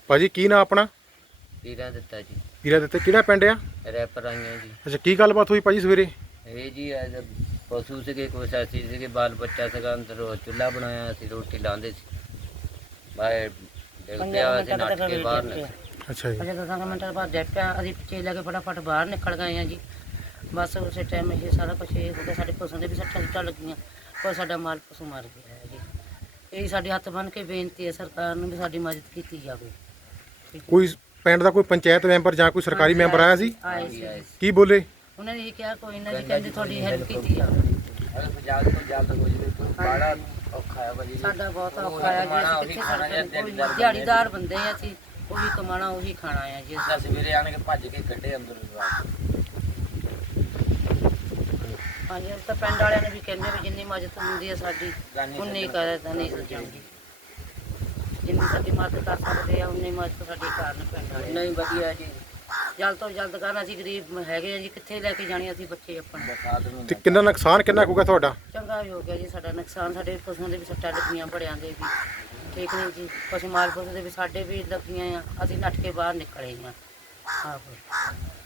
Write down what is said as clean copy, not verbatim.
ਭਾਜੀ ਕੀ ਨਾਂ ਆਪਣਾ? ਪੀਰਾਂ ਦਿੱਤਾ ਜੀ। ਪੀਰਾਂ ਦਿੱਤੇ, ਕਿਹੜਾ ਪਿੰਡ ਆ? ਰੈਪਰ ਆਈਆਂ ਜੀ। ਅੱਛਾ, ਕੀ ਗੱਲਬਾਤ ਹੋਈ ਭਾਜੀ ਸਵੇਰੇ? ਇਹ ਜੀ ਅੱਜ ਪਸ਼ੂ ਸੀਗੇ, ਕੋਈ ਸਾਥੀ ਸੀਗੇ, ਬਾਲ ਬੱਚਾ ਸੀਗਾ, ਅੰਦਰ ਉਹ ਚੁੱਲ੍ਹਾ ਬਣਾਇਆ ਸੀ, ਰੋਟੀ ਲਾਉਂਦੇ ਸੀ, ਬਾਹਰ ਡਿੱਗ ਪਿਆ, ਅਸੀਂ ਨੱਠ ਕੇ ਬਾਹਰ ਨਿਕਲੇ। ਅੱਛਾ ਜੀ। 10 ਮਿੰਟਾਂ ਬਾਅਦ ਡਿੱਗ ਪਿਆ। ਅਸੀਂ ਪਿੱਛੇ ਲੈ ਕੇ ਫਟਾਫਟ ਬਾਹਰ ਨਿਕਲ ਗਏ ਹਾਂ ਜੀ। ਬਸ ਉਸੇ ਟਾਈਮ ਇਹ ਸਾਰਾ ਕੁਛ ਇਹ ਹੋ ਗਿਆ। ਸਾਡੇ ਪਸ਼ੂਆਂ ਦੇ ਵੀ ਸੱਟਾਂ ਲੱਗੀਆਂ, ਪਰ ਸਾਡਾ ਮਾਲ ਪਸ਼ੂ ਮਰ ਗਿਆ ਹੈ ਜੀ। ਇਹ ਸਾਡੇ ਹੱਥ ਬੰਨ੍ਹ ਕੇ ਬੇਨਤੀ ਹੈ ਸਰਕਾਰ ਨੂੰ ਵੀ ਸਾਡੀ ਮਦਦ ਕੀਤੀ ਜਾਵੇ। ਕੋਈ ਪਿੰਡ ਦਾ ਕੋਈ ਪੰਚਾਇਤ ਮੈਂਬਰ ਜਾਂ ਕੋਈ ਸਰਕਾਰੀ ਮੈਂਬਰ ਆਇਆ ਸੀ? ਆਏ ਸੀ। ਕੀ ਬੋਲੇ? ਉਹਨਾਂ ਨੇ ਇਹ ਕਿਹਾ ਕੋਈ ਨਾ ਜੀ, ਕਹਿੰਦੇ ਤੁਹਾਡੀ ਹੈਲਪ ਕੀਤੀ ਜਾਵੇ। ਜਲਦ ਤੋਂ ਜਲਦ ਹੋ ਜਾਵੇ, ਬੜਾ ਔਖਾ ਹੈ ਭਾਜੀ। ਸਾਡਾ ਬਹੁਤ ਔਖਾ ਹੈ ਜੀ। ਅਸੀਂ ਕਿੱਥੇ ਸਾਡੇ ਦਿਹਾੜੀਦਾਰ ਬੰਦੇ ਆ, ਅਸੀਂ ਉਹੀ ਕਮਾਣਾ ਉਹੀ ਖਾਣਾ ਆ ਜੀ। ਸਵੇਰੇ ਆਣ ਕੇ ਭੱਜ ਕੇ ਕੱਢੇ ਅੰਦਰ। ਹਾਂਜੀ, ਅਸੀਂ ਤਾਂ ਪਿੰਡ ਵਾਲਿਆਂ ਨੇ ਵੀ ਕਹਿੰਦੇ ਵੀ ਜਿੰਨੀ ਮਦਦ ਹੁੰਦੀ ਹੈ ਸਾਡੀ ਉਨੀ ਕਰਦਾ ਨਹੀਂ ਜਾਂਦੀ। ਜਿੰਨੀ ਸਾਡੀ ਮਦਦ ਕਰ ਸਕਦੇ ਆ ਉਨੀ ਮਦਦ ਸਾਡੀ ਕਾਰਨ ਪਿੰਡ ਵਾਲੇ ਨਹੀਂ ਵਧੀਆ ਜੀ। ਜਲਦ ਤੋਂ ਜਲਦ ਕਰਨ। ਅਸੀਂ ਗਰੀਬ ਹੈਗੇ ਆ ਜੀ, ਕਿੱਥੇ ਲੈ ਕੇ ਜਾਣੇ ਅਸੀਂ ਬੱਚੇ ਆਪਣੇ। ਤੇ ਕਿੰਨਾ ਨੁਕਸਾਨ ਕਿੰਨਾ ਕੁ ਹੋ ਗਿਆ ਤੁਹਾਡਾ? ਚੰਗਾ ਵੀ ਹੋ ਗਿਆ ਜੀ ਸਾਡਾ ਨੁਕਸਾਨ। ਸਾਡੇ ਪਸ਼ੂਆਂ ਦੇ ਵੀ ਸੱਟਾਂ ਲੱਗੀਆਂ, ਬੜਿਆਂ ਦੇ ਵੀ ਠੀਕ ਨਹੀਂ ਜੀ। ਪਸ਼ੂ ਮਾਲ ਪਸ਼ੂ ਦੇ ਵੀ ਸਾਡੇ ਵੀ ਲੱਗੀਆਂ ਆ। ਅਸੀਂ ਨੱਠ ਕੇ ਬਾਹਰ ਨਿਕਲੇ ਆ ਆਪ।